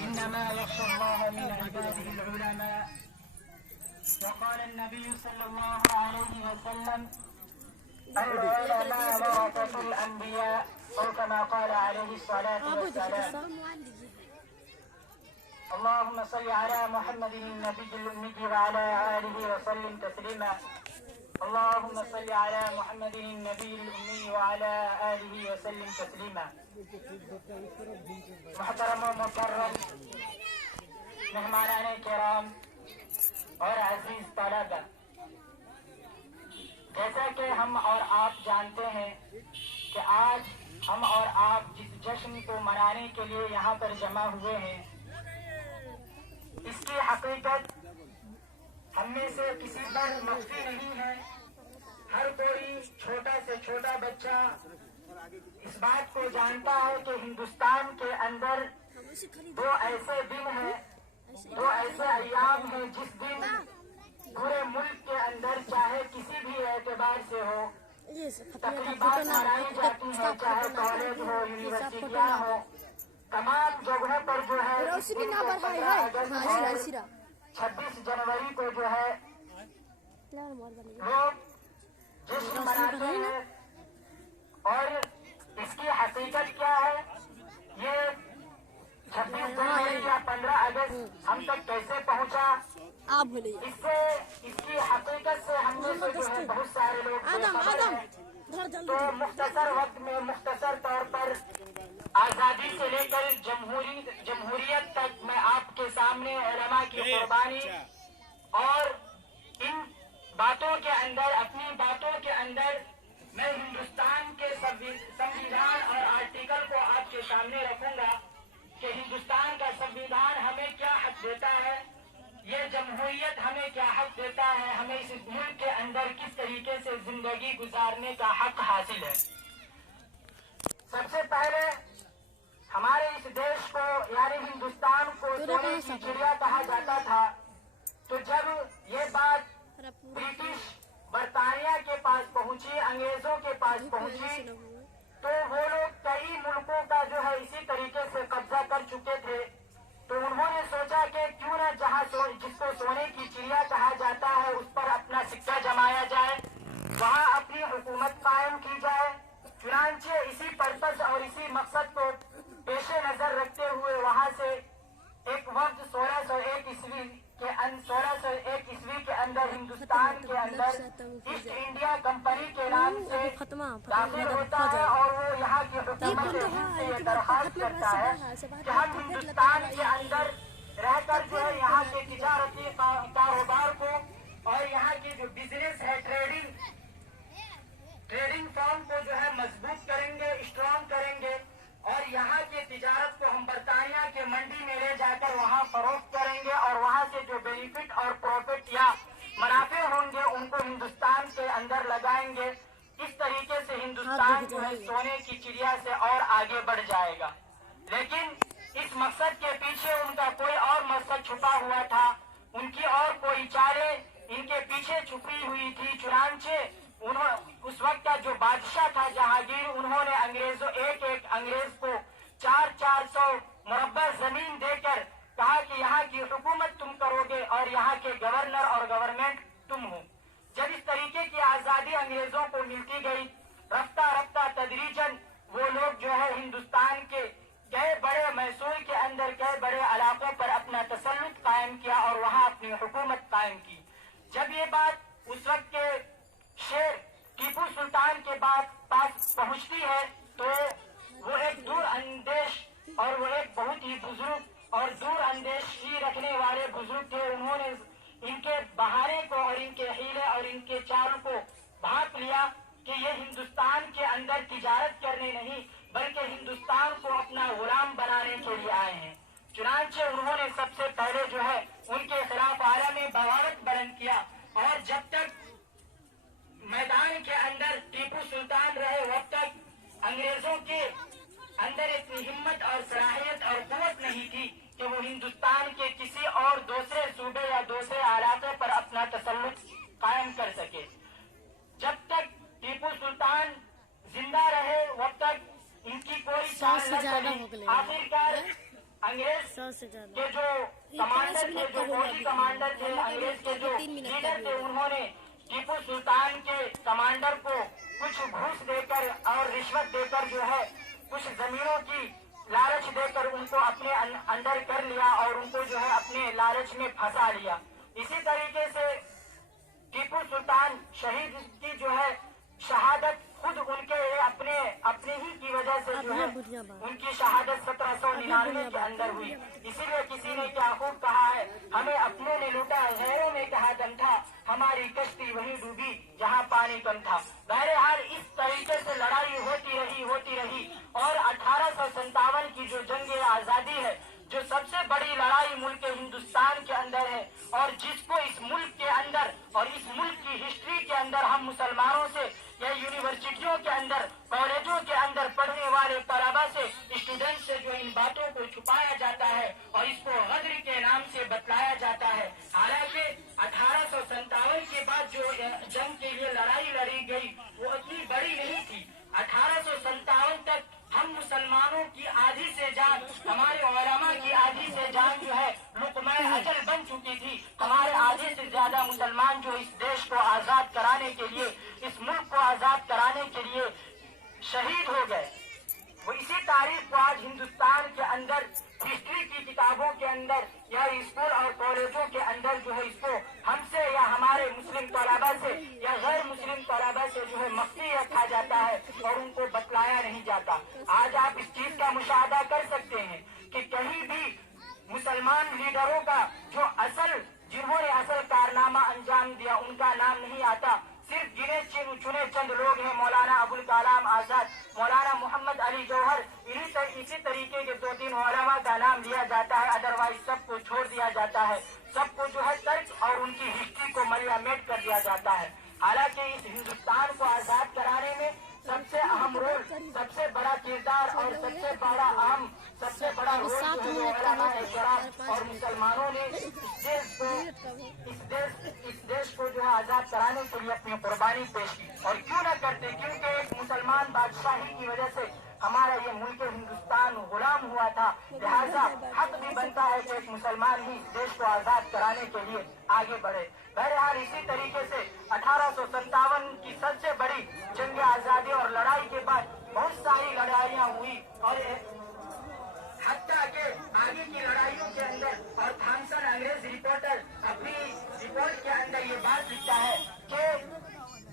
إنما يخشى الله من عباده العلماء. وقال النبي صلى الله عليه وسلم العلماء ورثة الأنبياء أو كما قال عليه الصلاة والسلام. اللهم صل على محمد النبي الأمي وعلى آله وسلم تسليما. اللهم صل على محمد النبي الأمي وعلى آله وسلم تسليما. محترم و مکرم مہمانان کرام اور عزیز طلبہ، جیسا کہ ہم اور آپ جانتے ہیں کہ آج ہم اور آپ جس جشن کو منانے کے لیے یہاں پر جمع ہوئے ہیں، اس کی حقیقت ہم میں سے کسی پر مخفی نہیں ہے. ہر کوئی چھوٹا سے چھوٹا بچہ اس بات کو جانتا ہے کہ ہندوستان کے اندر دو ایسے دن ہیں، دو ایسے ایام ہیں جس دن پورے ملک کے اندر چاہے کسی بھی اعتبار سے ہو تقریبات منائی جاتی ہیں، چاہے کالج ہو یونیورسٹیاں ہو، تمام جگہوں پر جو ہے 26 جنوری کو جو ہے لوگ جشن مناتے ہیں. اور اس کی حقیقت کیا ہے؟ یہ 26 جنوری یا 15 اگست ہم تک کیسے پہنچا؟ اس کی حقیقت سے ہم میں سے جو ہے بہت سارے لوگ بےخبر ہیں. تو مختصر وقت میں مختصر طور پر آزادی سے لے کر جمہوریت تک میں آپ کے سامنے علماء کی قربانی اور ان باتوں کے اندر، اپنی باتوں کے اندر میں ہندوستان کے سنویدھان اور آرٹیکل کو آپ کے سامنے رکھوں گا کہ ہندوستان کا سنویدھان ہمیں کیا حق دیتا ہے، یہ جمہوریت ہمیں کیا حق دیتا ہے، ہمیں اس ملک کے اندر کس طریقے سے زندگی گزارنے کا حق حاصل ہے. سب سے پہلے ہمارے اس دیش کو یعنی ہندوستان کو سونے کی چڑیا کہا جاتا تھا. تو جب یہ بات برٹش برطانیہ کے پاس پہنچی، انگریزوں کے پاس پہنچی، تو وہ لوگ کئی ملکوں کا جو ہے اسی طریقے سے قبضہ کر چکے تھے. تو انہوں نے سوچا کہ کیوں نہ جہاں جس کو سونے کی چڑیا کہا جاتا ہے اس پر اپنا سکہ جمایا جائے، وہاں اپنی حکومت قائم کی جائے. چنانچہ اسی پرپس اور اسی مقصد کو پیش نظر رکھتے ہوئے وہاں سے ایک وقت 1601 عیسوی کے اندر ہندوستان کے اندر ایسٹ انڈیا کمپنی کے نام سے داخل ہوتا ہے اور وہ یہاں کی حکومت ہند سے یہ درخواست کرتا ہے کہ ہم ہندوستان کے اندر رہ کر جو ہے یہاں کے تجارتی کاروبار کو اور یہاں کی جو بزنس ہے ٹریڈنگ فارم کو جو ہے مضبوط کریں گے، اسٹرانگ کریں گے، اور یہاں کی تجارت کو ہم برطانیہ کے منڈی میں لے جا کر وہاں فروخت کریں گے اور وہاں سے جو بینیفٹ اور پروفٹ یا منافع ہوں گے ان کو ہندوستان کے اندر لگائیں گے. اس طریقے سے ہندوستان جو ہے سونے کی چڑیا سے اور آگے بڑھ جائے گا. لیکن اس مقصد کے پیچھے ان کا کوئی اور مقصد چھپا ہوا تھا، ان کی اور کوئی چالیں ان کے پیچھے چھپی ہوئی تھی. چنانچہ اس وقت کا جو بادشاہ تھا جہانگیر، انہوں نے ایک انگریز کو 400 مربع زمین دے کر کہا کہ یہاں کی حکومت تم کرو گے اور یہاں کے گورنر اور گورنمنٹ تم ہو. جب اس طریقے کی آزادی انگریزوں کو ملتی گئی، رفتہ رفتہ تدریجاً وہ لوگ جو ہے ہندوستان کے کئی بڑے محصول کے اندر کئی بڑے علاقوں پر اپنا تسلط قائم کیا اور وہاں اپنی حکومت قائم کی. جب یہ بات اس وقت کے شیر ٹیپو سلطان کے پاس پہنچتی ہے تو وہ ایک دور اندیش اور وہ ایک بہت ہی بزرگ اور دور اندیشی رکھنے والے بزرگ تھے. انہوں نے ان کے بہانے کو اور ان کے حیلے اور ان کے چال کو بھانپ لیا کہ یہ ہندوستان کے اندر تجارت کرنے نہیں بلکہ ہندوستان کو اپنا غلام بنانے کے لیے آئے ہیں. چنانچہ انہوں نے سب سے پہلے جو ہے ان کے خلاف عالمی بغاوت بلند کیا اور جب تک میدان کے اندر ٹیپو سلطان رہے وقت تک انگریزوں کے اندر اتنی ہمت اور صلاحیت اور قوت نہیں تھی کہ وہ ہندوستان کے کسی اور دوسرے صوبے یا دوسرے علاقے پر اپنا تسلط قائم کر سکے. جب تک ٹیپو سلطان अंग्रेज के जो कमांडर थे, जो फौजी कमांडर थे, अंग्रेज के जो लीडर थे, उन्होंने टीपू सुल्तान के कमांडर को कुछ घूस देकर और रिश्वत देकर जो है कुछ जमीनों की लालच देकर उनको अपने अंडर कर लिया और उनको जो है अपने लालच में फंसा लिया। इसी तरीके से टीपू सुल्तान शहीद की जो है शहादत खुद उनके अपने ही की वजह से जो है उनकी शहादत 1799 के अंदर हुई। इसीलिए किसी ने क्या खूब कहा है, हमें अपनों ने लूटा गैरों में कहा दम था, हमारी कश्ती वहीं डूबी जहां पानी कम था। बहरहाल इस तरीके से लड़ाई होती रही और 1857 की जो जंग आजादी है, जो सबसे बड़ी लड़ाई मुल्क हिंदुस्तान के अंदर है और जिसको इस मुल्क के अंदर और इस मुल्क की हिस्ट्री के अंदर हम मुसलमानों से या यूनिवर्सिटियों के अंदर, कॉलेजों के अंदर पढ़ने वाले तलबा से, स्टूडेंट से जो इन बातों को छुपाया जाता है और इसको गद्र के नाम से बतलाया जाता है। हालांकि 1857 के बाद जो जंग के लिए लड़ाई लड़ी गई वो इतनी बड़ी नहीं थी। 1857 तक हम मुसलमानों की आधी से जान, हमारे उलमा की आधी से जान जो है लुक़मा अजल बन चुकी थी। हमारे आधे से ज्यादा मुसलमान जो इस देश को आजाद कराने के लिए, इस मुल्क को आजाद कराने के लिए शहीद हो गए। वो इसी तारीख को आज हिंदुस्तान के अंदर हिस्ट्री की किताबों के अंदर या स्कूल और कॉलेजों के अंदर जो है इसको हमसे या हमारे मुस्लिम तलबा से या गैर मुस्लिम तलबा से जो है मख्फी रखा जाता है और उनको बतलाया नहीं जाता। आज आप इस चीज का मुशाहदा कर सकते हैं कि कहीं भी मुसलमान लीडरों का जो जिन्होंने असल कारनामा अंजाम दिया उनका नाम नहीं आता। सिर्फ गिने चुने चंद लोग हैं, मौलाना अबुल कलाम आजाद, मौलाना मोहम्मद अली जौहर, इसी तरीके के 2-3 उलमा का नाम लिया जाता है। अदरवाइज सबको छोड़ दिया जाता है, सबको जो है तर्क और उनकी हिस्ट्री को मलियामेट कर दिया जाता है। हालांकि इस हिंदुस्तान को आजाद कराने में सबसे अहम रोल, सबसे बड़ा किरदार और सबसे बड़ा रोल जो है उलमाए किराम और मुसलमानों ने इस देश को जो है आजाद कराने के लिए अपनी कुर्बानी पेश की। और क्यों न करते, क्योंकि एक मुसलमान बादशाही की वजह से हमारा ये मुल्क हिंदुस्तान गुलाम हुआ था। लिहाजा हक भी बनता है कि एक मुसलमान ही इस देश को आजाद कराने के लिए आगे बढ़े। बहरहाल इसी तरीके से 1857 की सबसे बड़ी जंग आजादी और लड़ाई के बाद बहुत सारी लड़ाइयाँ हुई और हत्या के आगे की लड़ाइयों के अंदर और थॉमसन अंग्रेज रिपोर्टर अपनी रिपोर्ट के अंदर ये बात लिखता है कि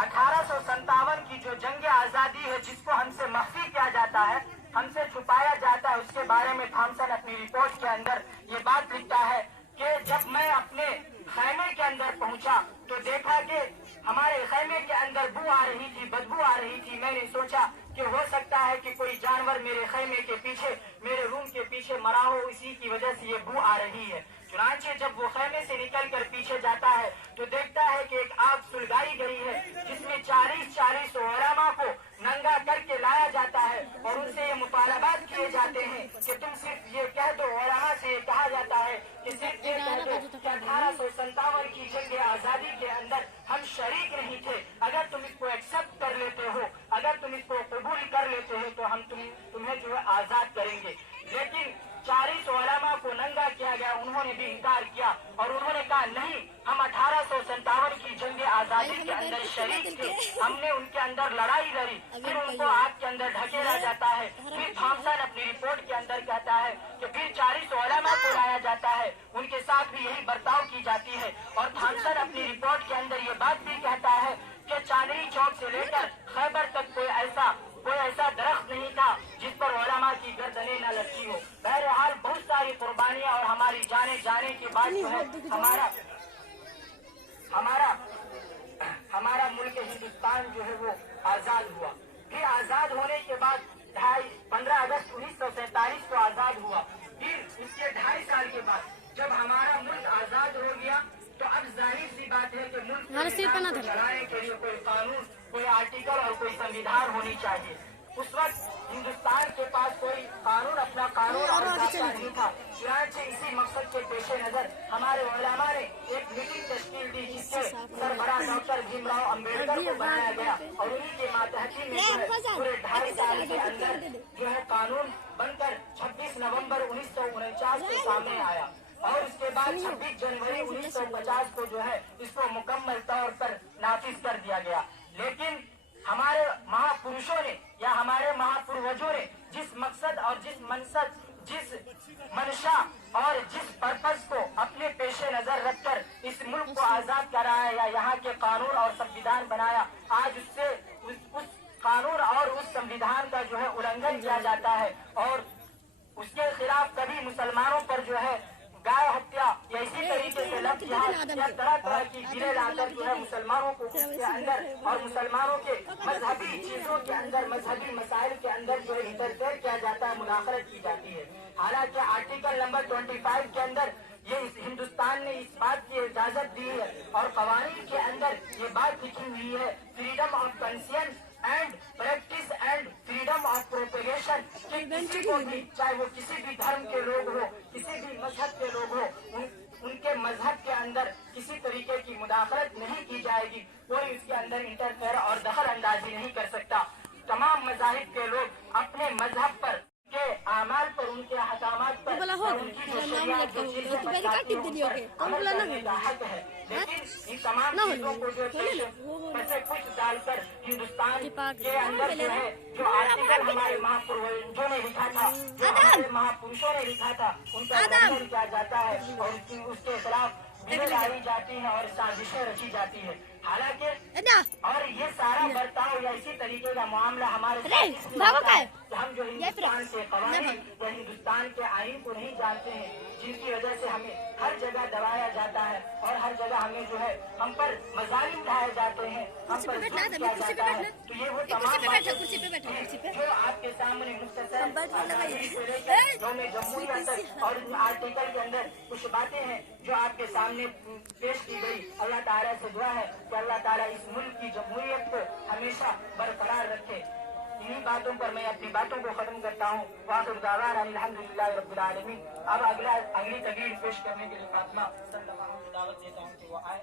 1857 की जो जंग आजादी है जिसको हमसे मख्फी किया जाता है, हमसे छुपाया जाता है, उसके बारे में थॉमसन अपनी रिपोर्ट के अंदर ये बात लिखता है कि जब मैं अपने खैमे के अंदर पहुंचा तो देखा कि हमारे खैमे के अंदर बू आ रही थी, बदबू आ रही थी। मैंने सोचा कि हो सकता है कि कोई जानवर मेरे खैमे के पीछे, मेरे रूम के पीछे मरा हो, इसी की वजह से ये बू आ रही है। चुनांचे जब वो खैमे से निकल कर पीछे जाता है तो देखता है कि एक आग सुलगाई गई है जिसमें 40 उलमा को नंगा करके लाया जाता है और उनसे ये मुतालबात किए जाते हैं कि तुम सिर्फ ये कह दो। उलमा से ये कहा जाता है कि सिर्फ ये कह दो कि 1857 की जंग आजादी के अंदर हम शरीक नहीं थे। अगर तुम इसको एक्सेप्ट कर लेते हो, अगर तुम इसको कबूल कर लेते हो तो हम तुम्हें जो है आजाद करेंगे। लेकिन 40 उलमा को नंगा किया गया, उन्होंने भी इनकार किया और उन्होंने कहा नहीं, हम 1857 की जंग आजादी के अंदर शरीक थे, हमने उनके अंदर लड़ाई लड़ी। फिर उनको आग के अंदर ढकेला जाता है। फिर थॉमसन अपनी रिपोर्ट के अंदर कहता है कि फिर 40 उलमा को लाया जाता है, उनके साथ भी यही बर्ताव की जाती है। और थॉमसन अपनी रिपोर्ट के अंदर ये बात भी कहता है कि चांदनी चौक से लेकर खैबर तक कोई ऐसा दरख्त नहीं था जिस पर उलमा की गर्दनें न लटकी हो। बहरहाल बहुत सारी कुर्बानियां और हमारी जाने के बाद जो है हमारा मुल्क हिंदुस्तान जो है वो आजाद हुआ। फिर आजाद होने के बाद 15 अगस्त 1947 को आजाद हुआ। फिर इसके 2.5 साल के बाद जब हमारा मुल्क आजाद हो गया तो अब जाहिर सी बात है कि मुल्क को चलाने के लिए कोई कानून, कोई आर्टिकल और कोई संविधान होनी चाहिए। उस वक्त हिंदुस्तान के पास कोई अपना कानून और नहीं था। चुनांचे इसी मकसद के पेश नजर हमारे उलमा ने एक मीटिंग तश्कील दी जिससे सरबराह डॉक्टर भीमराव अम्बेडकर को बनाया गया और उन्हीं के मातहती में पूरे 2.5 साल के अंदर जो है कानून बनकर 26 नवंबर 1949 को सामने आया और उसके बाद 26 जनवरी 1950 को जो है इसको मुकम्मल तौर पर नाफिज कर दिया गया। लेकिन हमारे महापुरुषों ने या हमारे महापूर्वजों ने जिस मकसद और जिस मनसद, जिस मंशा और जिस पर्पज को अपने पेशे नजर रखकर इस मुल्क को आजाद कराया या यहाँ के कानून और संविधान बनाया, आज उससे उस कानून और उस संविधान का जो है उल्लंघन किया जाता है और उसके खिलाफ कभी मुसलमानों पर जो है गाय हत्या या इसी तरीके से लव जिहाद या तरह तरह की गिरे लाकर जो है मुसलमानों को उसके अंदर और मुसलमानों के मजहबी चीजों के अंदर, मजहबी मसाइल के अंदर जो है इंटरफेयर किया जाता है, मुदाखलत की जाती है। हालांकि आर्टिकल नंबर 25 के अंदर ये हिंदुस्तान ने इस बात की इजाजत दी है और कवानीन के अंदर ये बात लिखी हुई है, freedom of conscience and practice and freedom of propagation, कि किसी को भी, चाहे वो किसी भी धर्म के लोग हो, किसी भी मजहब के लोग हो, उनके मजहब के अंदर किसी तरीके की मुदाखलत नहीं की जाएगी। कोई उसके अंदर इंटरफेयर और दखल अंदाजी नहीं कर सकता। तमाम मजाहिब के लोग अपने मजहब पर के आमाल पर, उनके हकामात पर उनकी जो शरीयत जो चीजें बताती हैं उन पर अमल करने का हक है। लेकिन इन तमाम चीजों को जो पैसे कुछ डालकर हिंदुस्तान के अंदर जो है जो आर्टिकल हमारे महापुरुषों ने लिखा था, जो हमारे महापुरुषों ने लिखा था, उनका उल्लंघन किया जाता है और उसके खिलाफ बिलें लाई जाती हैं और साजिशें रची जाती है। हालांकि और ये सारा बर्ताव या इसी तरीके का मामला हमारे हम जो हिंदुस्तान के कानून या हिंदुस्तान के आईन को नहीं जानते हैं, जिनकी वजह से हमें हर जगह दबाया जाता है और हर जगह हमें जो है हम पर मजालिम ढाए जाते हैं, हम पर जुल्म किया जाता है। तो ये वो तमाम जो आपके सामने मुख्तसर जमहूरियत तक और आर्टिकल के अंदर कुछ बातें हैं जो आपके सामने पेश की गई। अल्लाह ताला से दुआ है कि अल्लाह ताला इस मुल्क की जमहूरियत को हमेशा बरकरार रखे। इन्हीं बातों पर मैं अपनी बातों को खत्म करता हूँ। वाखिर दावाना अल्हम्दुलिल्लाहि रब्बिल आलमीन। अब अगली तकरीर पेश करने के लिए फातिमा सल्लल्लाहु अलैहि वसल्लम को दावत देता हूँ कि वो आए।